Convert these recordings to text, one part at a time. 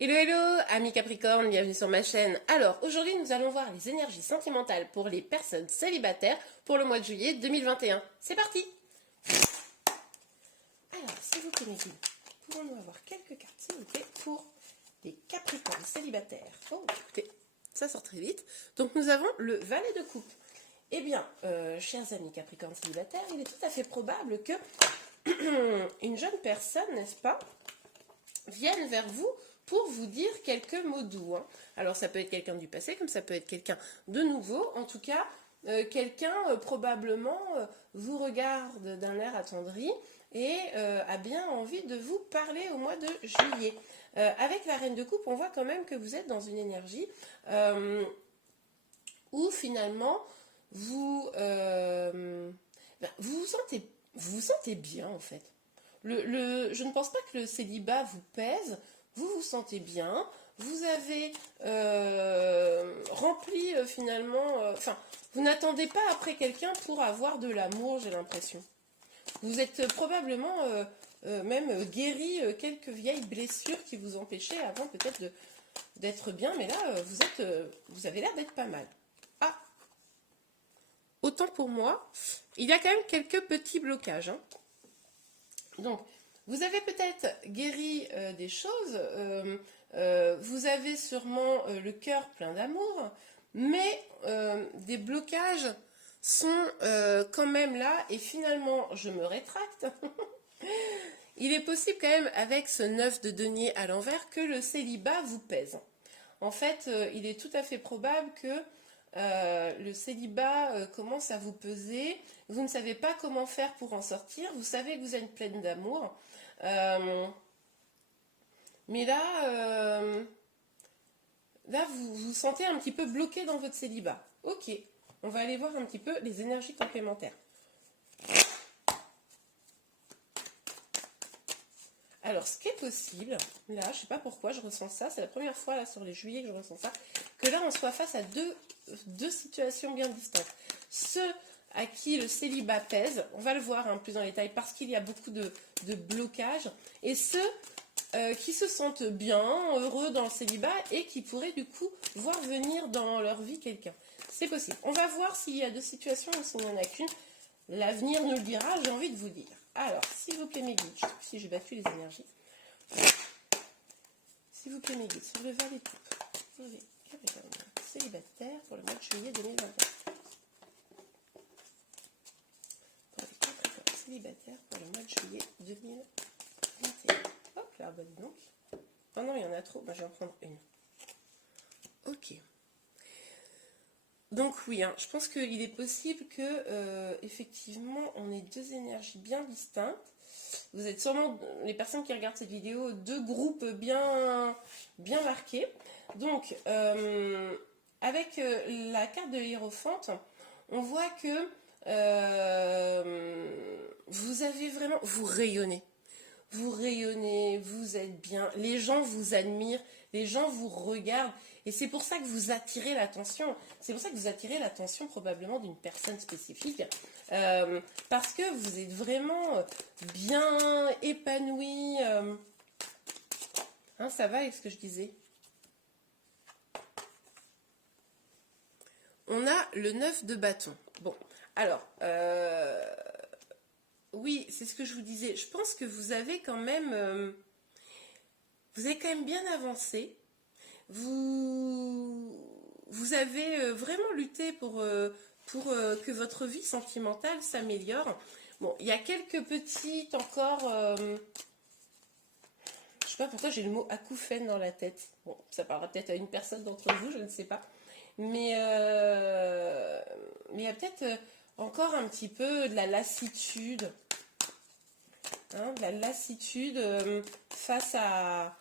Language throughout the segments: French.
Hello hello, amis Capricorne, bienvenue sur ma chaîne. Alors, aujourd'hui, nous allons voir les énergies sentimentales pour les personnes célibataires pour le mois de juillet 2021. C'est parti! Alors, s'il vous plaît, mes guides, pouvons-nous avoir quelques cartes, s'il vous plaît, pour les Capricornes célibataires? Oh, écoutez, ça sort très vite. Donc, nous avons le valet de coupe. Eh bien, chers amis Capricornes célibataires, il est tout à fait probable que une jeune personne, n'est-ce pas, vienne vers vous pour vous dire quelques mots doux. Hein. Alors ça peut être quelqu'un du passé, comme ça peut être quelqu'un de nouveau. En tout cas, quelqu'un probablement vous regarde d'un air attendri et a bien envie de vous parler au mois de juillet. Avec la reine de coupe, on voit quand même que vous êtes dans une énergie où finalement vous vous sentez bien en fait. Je ne pense pas que le célibat vous pèse, vous vous sentez bien, vous avez rempli finalement, enfin, vous n'attendez pas après quelqu'un pour avoir de l'amour, j'ai l'impression. Vous êtes probablement même guéri quelques vieilles blessures qui vous empêchaient avant peut-être d'être bien, mais là, vous avez l'air d'être pas mal. Ah, autant pour moi, il y a quand même quelques petits blocages. Hein. Donc, vous avez peut-être guéri des choses, vous avez sûrement le cœur plein d'amour, mais des blocages sont quand même là, et finalement, je me rétracte. Il est possible quand même, avec ce 9 de denier à l'envers, que le célibat vous pèse. En fait, il est tout à fait probable que le célibat commence à vous peser, vous ne savez pas comment faire pour en sortir, vous savez que vous êtes pleine d'amour, mais là vous vous sentez un petit peu bloqué dans votre célibat. Ok, on va aller voir un petit peu les énergies complémentaires. Alors, ce qui est possible, là, je ne sais pas pourquoi je ressens ça, c'est la première fois là sur les juillet que je ressens ça, que là on soit face à deux situations bien distinctes. Ceux à qui le célibat pèse, on va le voir plus dans les détails parce qu'il y a beaucoup de blocages, et ceux qui se sentent bien, heureux dans le célibat et qui pourraient du coup voir venir dans leur vie quelqu'un. C'est possible. On va voir s'il y a deux situations ou s'il n'y en a qu'une. L'avenir nous le dira, j'ai envie de vous dire. Alors, s'il vous plaît mes guides, si j'ai battu les énergies. S'il vous plaît mes guides, sur le valet de coupe, pour les Capricornes célibataires pour le mois de juillet 2021. Pour les Capricornes célibataires pour le mois de juillet 2021. Hop là, bah dis donc. Oh non, il y en a trop, bah, je vais en prendre une. Ok. Donc oui, hein, je pense qu'il est possible que effectivement on ait deux énergies bien distinctes. Vous êtes sûrement, les personnes qui regardent cette vidéo, deux groupes bien marqués. Donc avec la carte de l'Hiérophante, on voit que vous avez vraiment, vous rayonnez. Vous rayonnez, vous êtes bien, les gens vous admirent, les gens vous regardent, et c'est pour ça que vous attirez l'attention. C'est pour ça que vous attirez l'attention probablement d'une personne spécifique, parce que vous êtes vraiment bien épanoui. Hein, ça va avec ce que je disais? On a le 9 de bâton. Bon, alors, oui, c'est ce que je vous disais. Je pense que vous avez quand même bien avancé. Vous avez vraiment lutté pour que votre vie sentimentale s'améliore. Bon, il y a quelques petites encore... je sais pas pourquoi j'ai le mot acouphène dans la tête. Bon, ça parlera peut-être à une personne d'entre vous, je ne sais pas. Mais il y a peut-être encore un petit peu de la lassitude. Hein, de la lassitude face à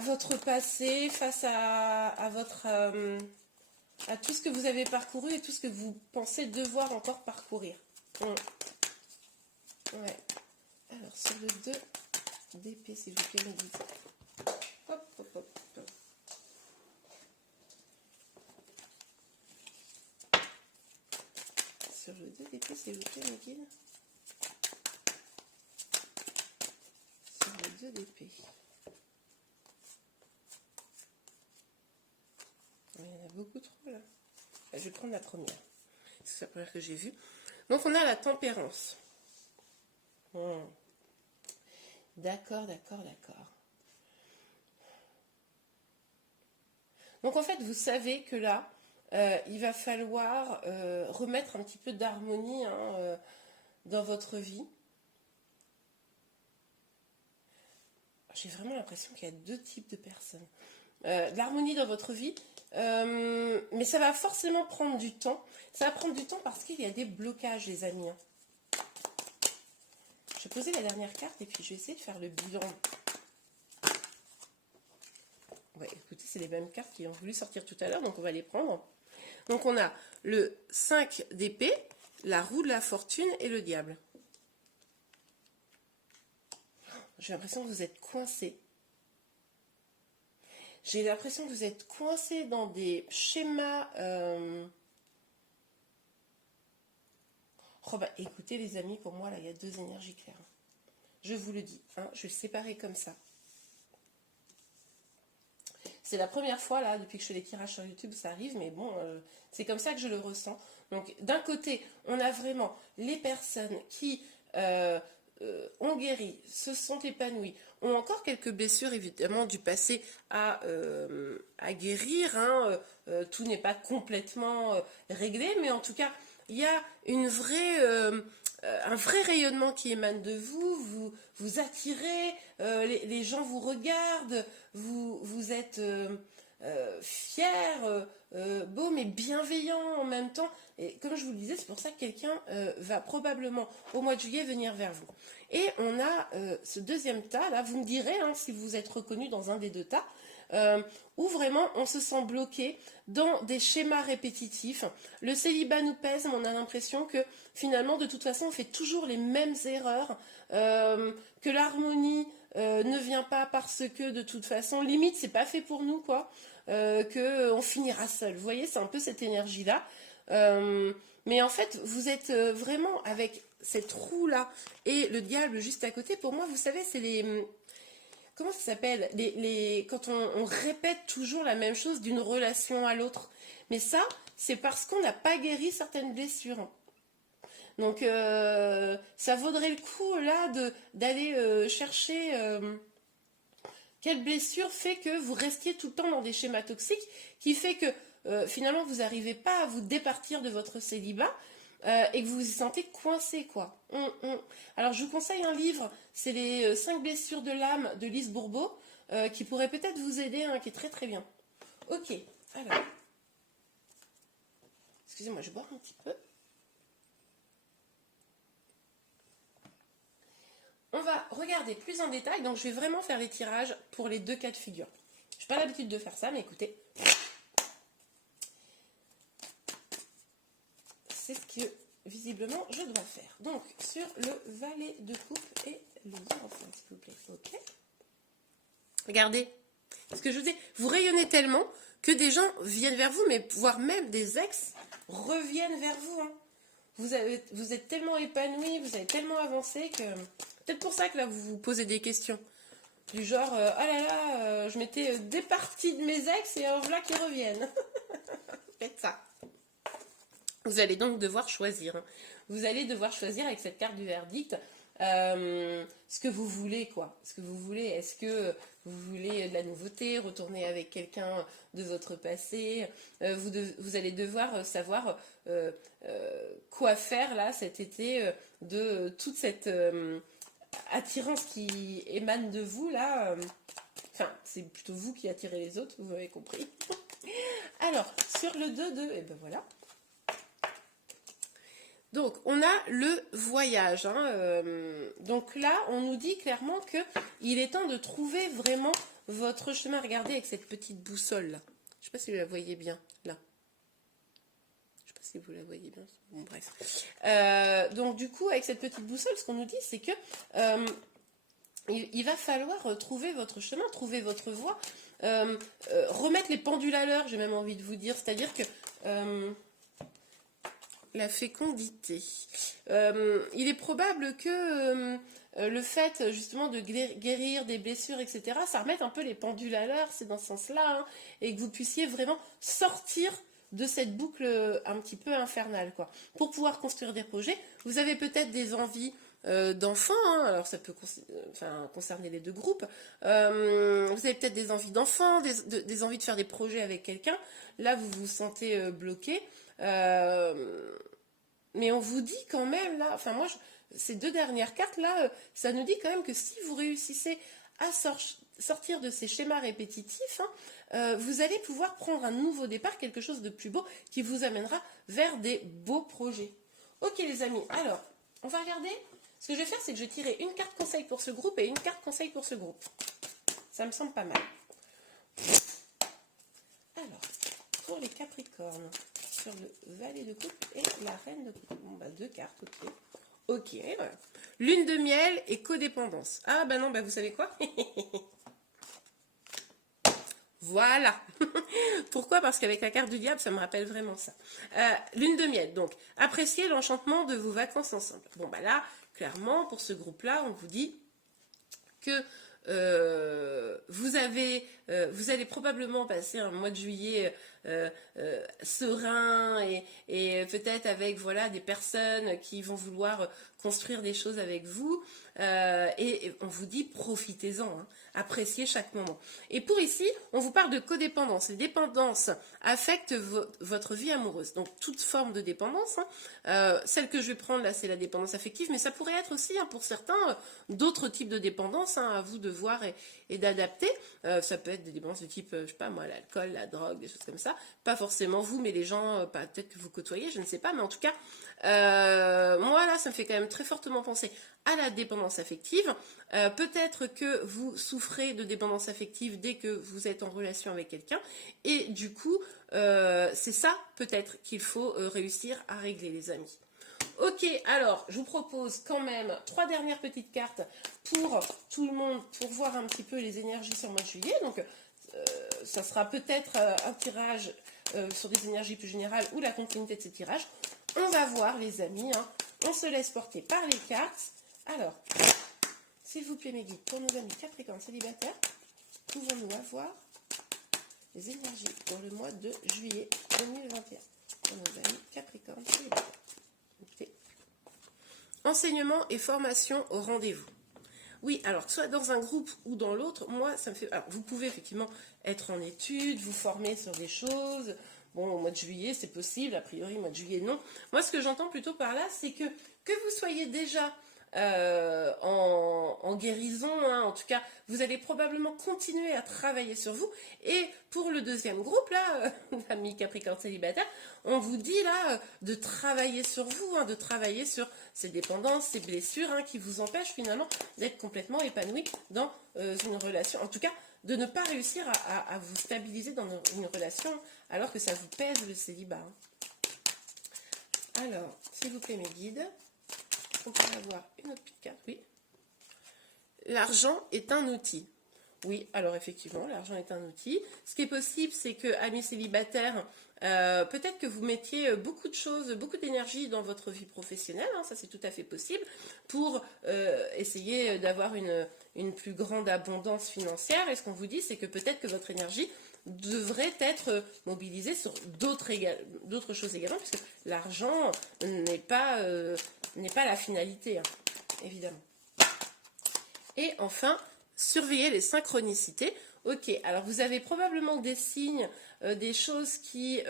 votre passé, face à votre à tout ce que vous avez parcouru et tout ce que vous pensez devoir encore parcourir. Ouais. Alors sur le 2 d'épée, s'il vous plaît, mes guides. Hop, hop, hop, hop. Sur le 2 d'épée, s'il vous plaît, mes guides. Sur le 2 d'épée. beaucoup trop là. Je vais prendre la première. C'est la première que j'ai vue. Donc on a la tempérance. D'accord, d'accord, d'accord. Donc en fait, vous savez que là, il va falloir remettre un petit peu d'harmonie dans votre vie. J'ai vraiment l'impression qu'il y a deux types de personnes. De l'harmonie dans votre vie, mais ça va forcément prendre du temps. Ça va prendre du temps parce qu'il y a des blocages, les amis. Je vais poser la dernière carte et puis je vais essayer de faire le bilan. Ouais, écoutez, c'est les mêmes cartes qui ont voulu sortir tout à l'heure, donc on va les prendre. Donc on a le 5 d'épée, la roue de la fortune et le diable. J'ai l'impression que vous êtes coincé. J'ai l'impression que vous êtes coincé dans des schémas. Oh bah, écoutez les amis, pour moi là, il y a deux énergies claires. Je vous le dis, je vais le séparer comme ça. C'est la première fois là, depuis que je fais les tirages sur YouTube, ça arrive, mais bon, c'est comme ça que je le ressens. Donc d'un côté, on a vraiment les personnes qui ont guéri, se sont épanouies, ont encore quelques blessures évidemment du passé à guérir. Tout n'est pas complètement réglé, mais en tout cas, il y a une vraie, un vrai rayonnement qui émane de vous, vous attirez, les gens vous regardent, vous êtes fiers, beau mais bienveillant en même temps. Et comme je vous le disais, c'est pour ça que quelqu'un va probablement au mois de juillet venir vers vous. Et on a ce deuxième tas, là, vous me direz si vous êtes reconnu dans un des deux tas, où vraiment on se sent bloqué dans des schémas répétitifs. Le célibat nous pèse, mais on a l'impression que finalement, de toute façon, on fait toujours les mêmes erreurs, que l'harmonie ne vient pas parce que de toute façon, limite, c'est pas fait pour nous, quoi, qu'on finira seul. Vous voyez, c'est un peu cette énergie-là. Mais en fait, vous êtes vraiment avec cette roue-là et le diable juste à côté. Pour moi, vous savez, c'est les... Comment ça s'appelle quand on répète toujours la même chose d'une relation à l'autre. Mais ça, c'est parce qu'on n'a pas guéri certaines blessures. Donc, ça vaudrait le coup, là, d'aller chercher quelle blessure fait que vous restiez tout le temps dans des schémas toxiques, qui fait que, finalement, vous n'arrivez pas à vous départir de votre célibat, et que vous vous sentez coincé, quoi. Alors, je vous conseille un livre, c'est les 5 blessures de l'âme de Lise Bourbeau, qui pourrait peut-être vous aider, qui est très très bien. Ok, alors. Excusez-moi, je vais boire un petit peu. On va regarder plus en détail, donc je vais vraiment faire les tirages pour les deux cas de figure. Je n'ai pas l'habitude de faire ça, mais écoutez. C'est ce que, visiblement, je dois faire. Donc, sur le valet de coupe et le enfin, s'il vous plaît. Ok. Regardez. Ce que je vous dis, vous rayonnez tellement que des gens viennent vers vous, mais voire même des ex reviennent vers vous. Vous êtes tellement épanoui, vous avez tellement avancé que... Peut-être pour ça que là, vous vous posez des questions. Du genre, ah là là, je m'étais départie de mes ex et voilà qu'ils reviennent. Faites ça. Vous allez donc devoir choisir. Vous allez devoir choisir avec cette carte du verdict ce que vous voulez, quoi. Ce que vous voulez. Est-ce que vous voulez de la nouveauté, retourner avec quelqu'un de votre passé? Vous allez devoir savoir quoi faire là cet été de toute cette attirance qui émane de vous là. Enfin, c'est plutôt vous qui attirez les autres, vous avez compris. Alors, sur le 2-2, et ben voilà. Donc, on a le voyage. Donc là, on nous dit clairement qu'il est temps de trouver vraiment votre chemin. Regardez avec cette petite boussole là. Je ne sais pas si vous la voyez bien, là. Je ne sais pas si vous la voyez bien. Bon, bref. Donc, du coup, avec cette petite boussole, ce qu'on nous dit, c'est que il va falloir trouver votre chemin, trouver votre voie, remettre les pendules à l'heure, j'ai même envie de vous dire. C'est-à-dire que... la fécondité. Il est probable que le fait justement de guérir des blessures, etc., ça remette un peu les pendules à l'heure, c'est dans ce sens-là, hein, et que vous puissiez vraiment sortir de cette boucle un petit peu infernale, quoi. Pour pouvoir construire des projets, vous avez peut-être des envies d'enfants, hein, alors ça peut concerner les deux groupes. Vous avez peut-être des envies d'enfants, des envies de faire des projets avec quelqu'un. Là, vous vous sentez bloqué. Mais on vous dit quand même, là, enfin moi, ces deux dernières cartes, là, ça nous dit quand même que si vous réussissez à sortir de ces schémas répétitifs, hein, vous allez pouvoir prendre un nouveau départ, quelque chose de plus beau, qui vous amènera vers des beaux projets. Ok les amis, alors, on va regarder. Ce que je vais faire, c'est que je vais tirer une carte conseil pour ce groupe et une carte conseil pour ce groupe. Ça me semble pas mal. Alors, pour les Capricornes, sur le valet de coupe et la reine de coupe. Bon, bah, deux cartes, ok. Ok, voilà. Lune de miel et codépendance. Ah, bah non, bah vous savez quoi? Voilà. Pourquoi? Parce qu'avec la carte du diable, ça me rappelle vraiment ça. Lune de miel, donc, appréciez l'enchantement de vos vacances ensemble. Bon, bah là, clairement, pour ce groupe-là, on vous dit que vous allez probablement passer un mois de juillet serein et peut-être avec voilà des personnes qui vont vouloir construire des choses avec vous et on vous dit profitez-en, hein, appréciez chaque moment. Et pour ici, on vous parle de codépendance. Les dépendances affectent votre vie amoureuse, donc toute forme de dépendance. Hein. Celle que je vais prendre là, c'est la dépendance affective, mais ça pourrait être aussi hein, pour certains d'autres types de dépendance, hein, à vous de voir et d'adapter. Ça peut être des dépendances de type, je sais pas moi, l'alcool, la drogue, des choses comme ça. Pas forcément vous, mais les gens, peut-être que vous côtoyez, je ne sais pas, mais en tout cas, moi là, ça me fait quand même très fortement penser à la dépendance affective. Peut-être que vous souffrez de dépendance affective dès que vous êtes en relation avec quelqu'un, et du coup, c'est ça peut-être qu'il faut réussir à régler, les amis. Ok, alors je vous propose quand même 3 dernières petites cartes pour tout le monde, pour voir un petit peu les énergies sur le mois de juillet. Donc ça sera peut-être un tirage sur des énergies plus générales ou la continuité de ces tirages. On va voir les amis, hein. On se laisse porter par les cartes. Alors, s'il vous plaît mes guides, pour nos amis Capricorne célibataires, pouvons-nous avoir les énergies pour le mois de juillet 2021 pour nos amis Capricorne célibataires? Okay. Enseignement et formation au rendez-vous. Oui, alors soit dans un groupe ou dans l'autre, moi ça me fait... Alors vous pouvez effectivement être en études, vous former sur des choses. Bon, au mois de juillet c'est possible, a priori au mois de juillet non. Moi ce que j'entends plutôt par là, c'est que vous soyez déjà en guérison, hein, en tout cas vous allez probablement continuer à travailler sur vous. Et pour le deuxième groupe là, amis Capricorne célibataires, on vous dit là de travailler sur vous, hein, de travailler sur ces dépendances, ces blessures hein, qui vous empêchent finalement d'être complètement épanoui dans une relation, en tout cas de ne pas réussir à vous stabiliser dans une relation alors que ça vous pèse le célibat. Hein. Alors, s'il vous plaît mes guides, on peut avoir une autre petite carte, oui. L'argent est un outil. Oui, alors effectivement, l'argent est un outil. Ce qui est possible, c'est que, amis célibataires, peut-être que vous mettiez beaucoup de choses, beaucoup d'énergie dans votre vie professionnelle, hein, ça c'est tout à fait possible, pour essayer d'avoir une plus grande abondance financière. Et ce qu'on vous dit, c'est que peut-être que votre énergie devrait être mobilisée sur d'autres choses également, puisque l'argent n'est pas la finalité, hein, évidemment. Et enfin, surveillez les synchronicités. Ok, alors vous avez probablement des signes, des choses qui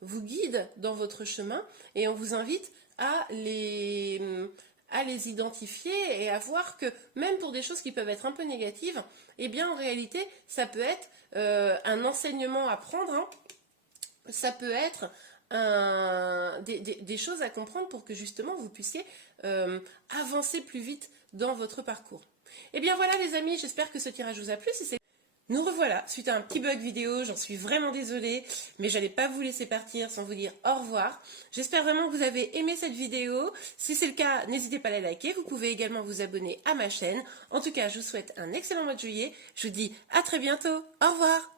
vous guident dans votre chemin et on vous invite à les identifier et à voir que même pour des choses qui peuvent être un peu négatives, eh bien en réalité, ça peut être un enseignement à prendre, hein. Ça peut être des choses à comprendre pour que justement vous puissiez avancer plus vite dans votre parcours. Et bien voilà les amis, j'espère que ce tirage vous a plu. Si c'est... Nous revoilà, suite à un petit bug vidéo, j'en suis vraiment désolée, mais j'allais pas vous laisser partir sans vous dire au revoir. J'espère vraiment que vous avez aimé cette vidéo. Si c'est le cas, n'hésitez pas à la liker. Vous pouvez également vous abonner à ma chaîne. En tout cas, je vous souhaite un excellent mois de juillet. Je vous dis à très bientôt. Au revoir.